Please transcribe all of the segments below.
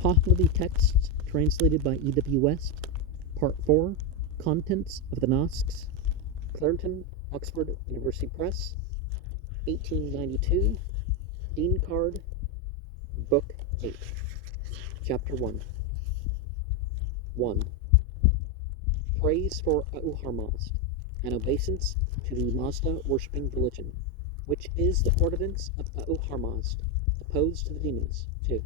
Pahlavi texts translated by E.W. West. Part 4, Contents of the Nasks. Clarendon, Oxford University Press, 1892. Dinkard, Book 8. Chapter 1. 1. Praise for Ahura-Mazda, an obeisance to the Mazda-worshipping religion, which is the ordinance of Ahura-Mazda, opposed to the demons. 2.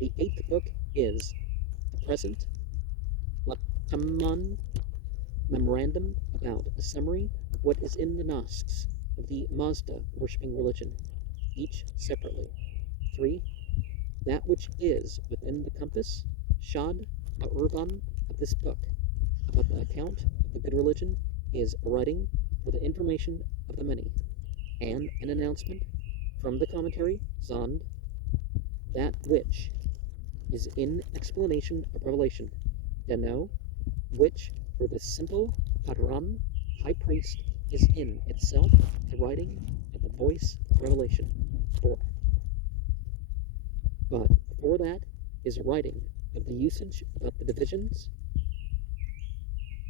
The 8th book is the present Lataman memorandum about a summary of what is in the Nasks of the Mazda-worshipping religion, each separately. 3. That which is within the compass, Shad Urban of this book, about the account of the good religion, is a writing for the information of the many, and an announcement from the commentary, Zond, that which is in explanation of revelation, Dano, which for the simple Padram, high priest, is in itself the writing of the voice of revelation. 4. But before that is a writing of the usage about the divisions,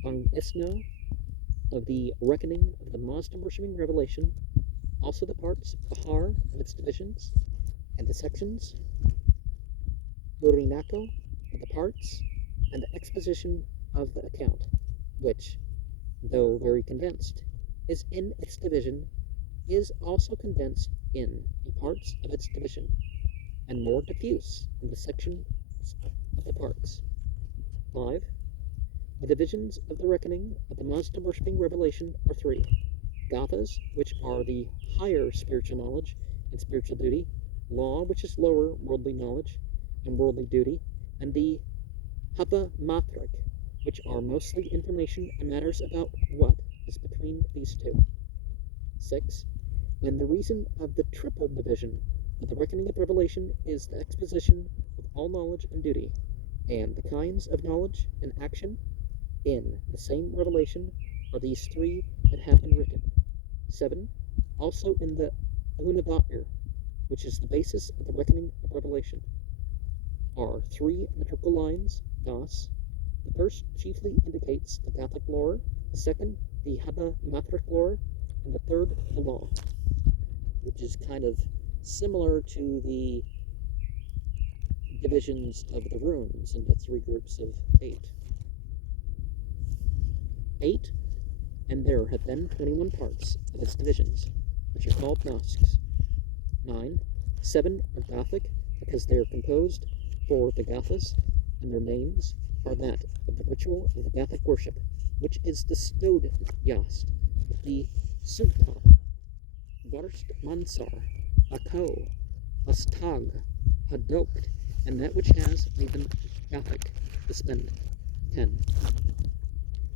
Bang Esno, of the reckoning of the Mazda-worshipping revelation, also the parts Bahar of its divisions, and the sections, Urinako of the parts, and the exposition of the account, which, though very condensed, is in its division, is also condensed in the parts of its division, and more diffuse in the sections of the parts. 5. The divisions of the reckoning of the Mazda-worshipping revelation are 3. Gathas, which are the higher spiritual knowledge and spiritual duty, law, which is lower worldly knowledge and worldly duty, and the Hava Matrik, which are mostly information and matters about what is between these two. 6. And the reason of the triple division of the reckoning of revelation is the exposition of all knowledge and duty, and the kinds of knowledge and action in the same revelation are these 3 that have been written. 7. Also in the Unavair, which is the basis of the reckoning of revelation, are 3 metrical lines, Das. The first chiefly indicates the Gothic lore, the second the Haba Matric lore, and the third the law, which is kind of similar to the divisions of the runes into 3 groups of 8. 8, and there have been 21 parts of its divisions, which are called Nasks. 9. 7 are Gothic, because they are composed for the Gothas, and their names are that of the ritual of the Gothic worship, which is the Stod Yast, of the Sultan, Garst Mansar, Ako, Astag, Hadokt, and that which has even Gothic to spend. 10.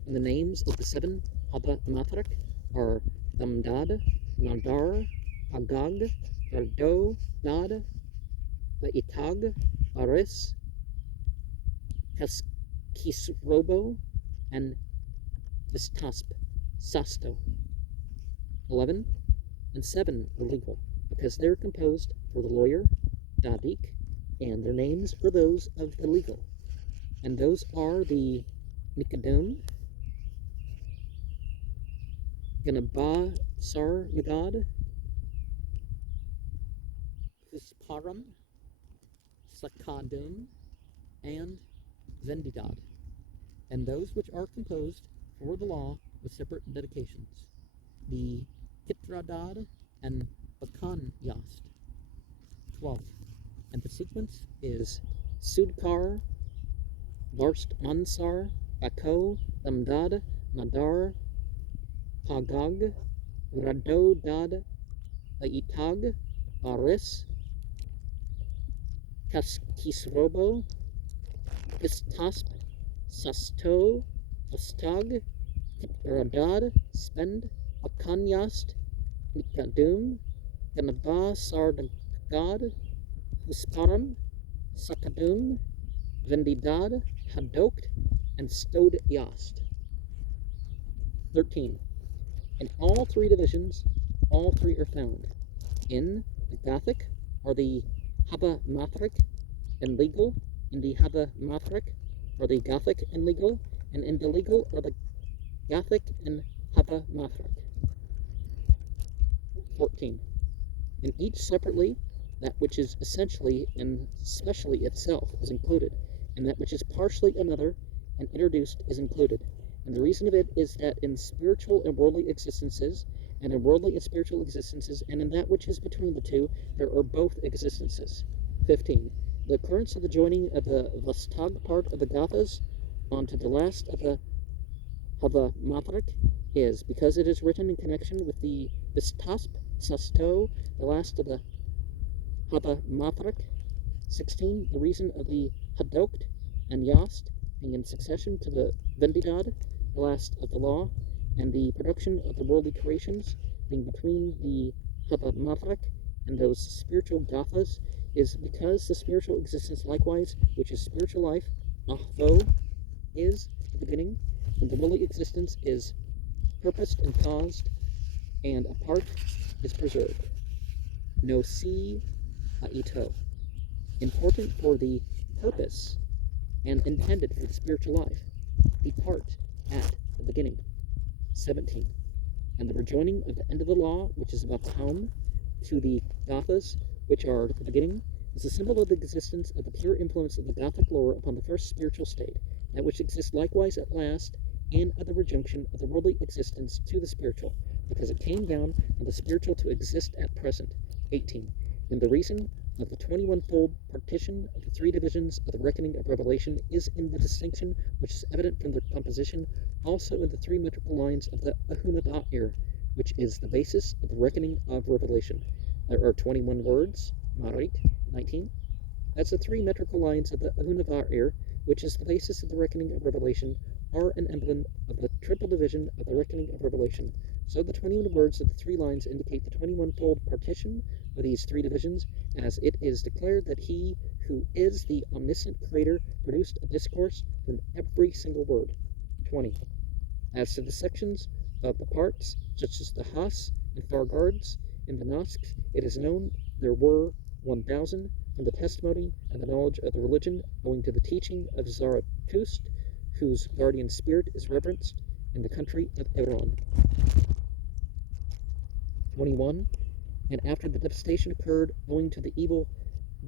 And the names of the 7 Abba Matrak are Damdad, Nadar, Agag, Ardo, Dad, Itag, Aris, Kisrobo, and Vistasp, Sasto. 11. And 7 are legal, because they're composed for the lawyer, Dadik, and their names are those of the legal. And those are the Nikodem, Ganaba Sar Yagad, Husparam, Sakadum, and Vendidad, and those which are composed for the law with separate dedications, the Kitradad and Bakan Yast. 12. And the sequence is Sudkar, Larst Mansar, Bako, Damdad, Nadar, Pagag, Radodad, Aitag, Aris, Kisrobo, Vistasp, Sasto, Astag, Radad, Spend, Akanyast, Nikadum, Ganaba Sardagad, Husparam, Sakadum, Vendidad, Hadokt, and Stod Yast. 13. In all 3 divisions, all 3 are found. In the Gothic are the Haba Mathrik and legal, in the Hava Mathrik are the Gothic and legal, and in the legal are the Gothic and Hava Mathrik. 14. In each separately, that which is essentially and specially itself is included, and that which is partially another and introduced is included. And the reason of it is that in spiritual and worldly existences, and in worldly and spiritual existences, and in that which is between the two, there are both existences. 15. The occurrence of the joining of the Vastag part of the Gathas onto the last of the Hava Mathrik is because it is written in connection with the Vistasp Sasto, the last of the Hava Mathrik. 16. The reason of the Hadokt and Yast being in succession to the Vendidad, the last of the law, and the production of the worldly creations being between the Hava Mathrik and those spiritual Gathas is because the spiritual existence likewise, which is spiritual life, Ahvo, is the beginning, and the worldly existence is purposed and caused, and a part is preserved. No si aito. Important for the purpose and intended for the spiritual life. The part at the beginning. 17. And the rejoining of the end of the law, which is about the home, to the Gathas, which are at the beginning, is a symbol of the existence of the pure influence of the Gothic lore upon the first spiritual state, that which exists likewise at last, and of the rejunction of the worldly existence to the spiritual, because it came down from the spiritual to exist at present. 18. And the reason of the 21-fold partition of the three divisions of the reckoning of revelation is in the distinction which is evident from their composition, also in the three metrical lines of the Ahunaba'ir, which is the basis of the reckoning of revelation. There are 21 words, Marik, 19, as the three metrical lines of the Ahunaba'ir, which is the basis of the reckoning of revelation, are an emblem of the triple division of the reckoning of revelation. So the 21 words of the three lines indicate the 21-fold partition of these three divisions, as it is declared that he who is the omniscient creator produced a discourse from every single word. 20. As to the sections of the parts, such as the Has and Fargards in the Nasks, it is known there were 1,000 from the testimony and the knowledge of the religion owing to the teaching of Zarathustra, whose guardian spirit is reverenced in the country of Iran. 21. And after the devastation occurred owing to the evil,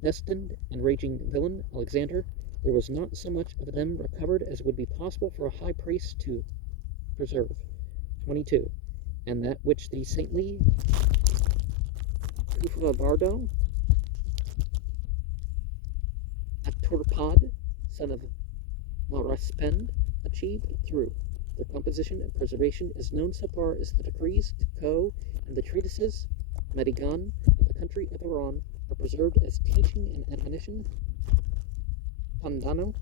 destined, and raging villain, Alexander, there was not so much of them recovered as would be possible for a high priest to preserve. 22. And that which the saintly Kufavardo, Atorpad, son of Maraspend, achieved through their composition and preservation is known so far as the decrees to Ko and the treatises Medigan of the country of Iran are preserved as teaching and admonition. Pandano.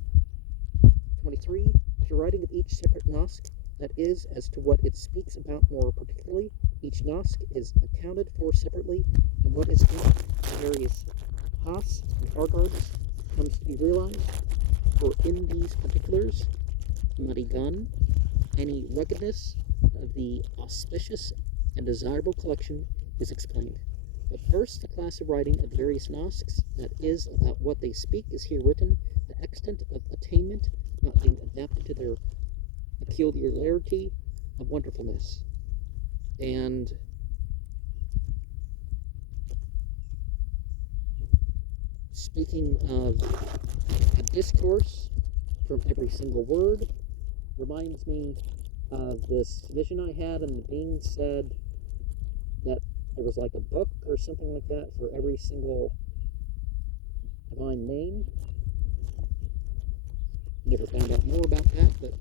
23. After writing of each separate Nask, that is, as to what it speaks about more particularly, each Nask is accounted for separately, and what is in the various Has and Fargards comes to be realized, for in these particulars, Medigan, any ruggedness of the auspicious and desirable collection is explained. But first, the class of writing of the various Nasks, that is, about what they speak, is here written, the extent of attainment not being adapted to their peculiarity of wonderfulness. And speaking of a discourse from every single word, reminds me of this vision I had, and the being said that there was like a book or something like that for every single divine name. Never found out more about that, but